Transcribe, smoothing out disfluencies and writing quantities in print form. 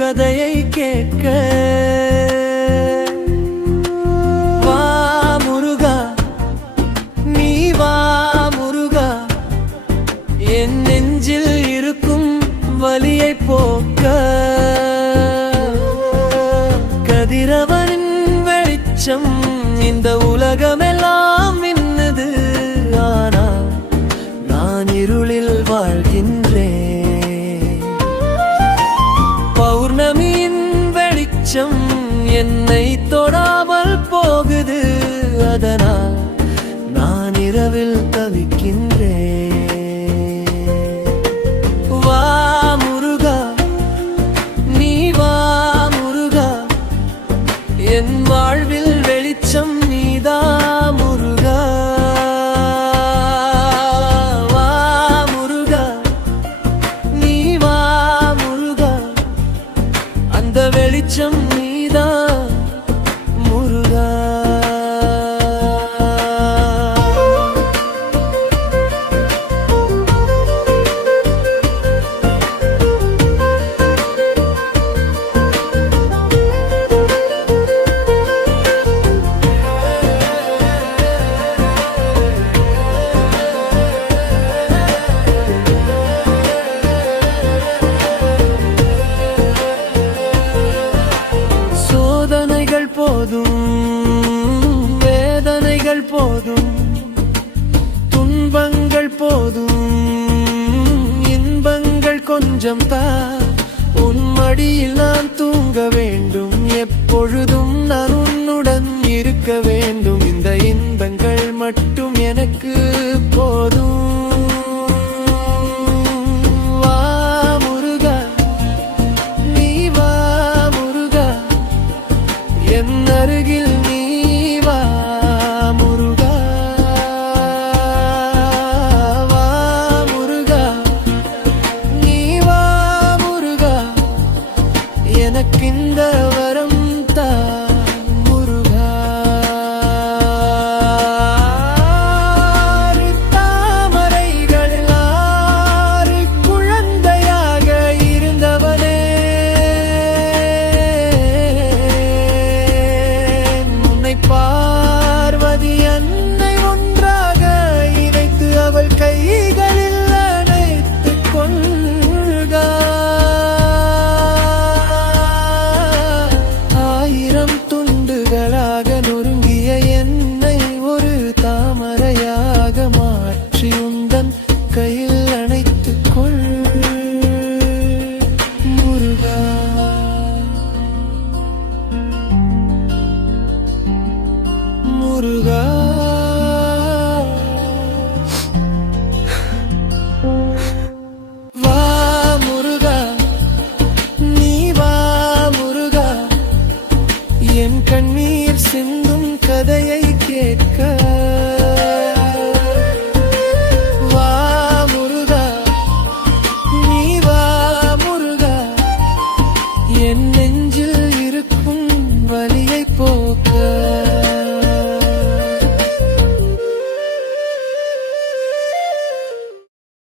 கதையை கேட்க வா முருகா, நீ வா முருகா, என் நெஞ்சில் இருக்கும் வலியை போக்க. கதிரவனின் வெளிச்சம் இந்த உலகமெல்லாம் மின்னுது, ஆனால் நான் இருளில் வாழ்கின்றேன். பௌர்ணமியின் வெளிச்சம் என்னை தொடாமல் போகுது, அதனால் நான் இரவில் தவிக்கின்றேன். வா முருகா, நீ வா முருகா, என் வாழ்வில் வெளிச்சம் நீதா முருகா. வா முருகா, நீ வா முருகா, அந்த வெளிச்சம் நீதா முருகா. போதும் வேதனைகள் போதும், துன்பங்கள் போதும், இன்பங்கள் கொஞ்சம் தா. உன் மடியில் நான் தூங்க வேண்டும் எப்பொழுதும்.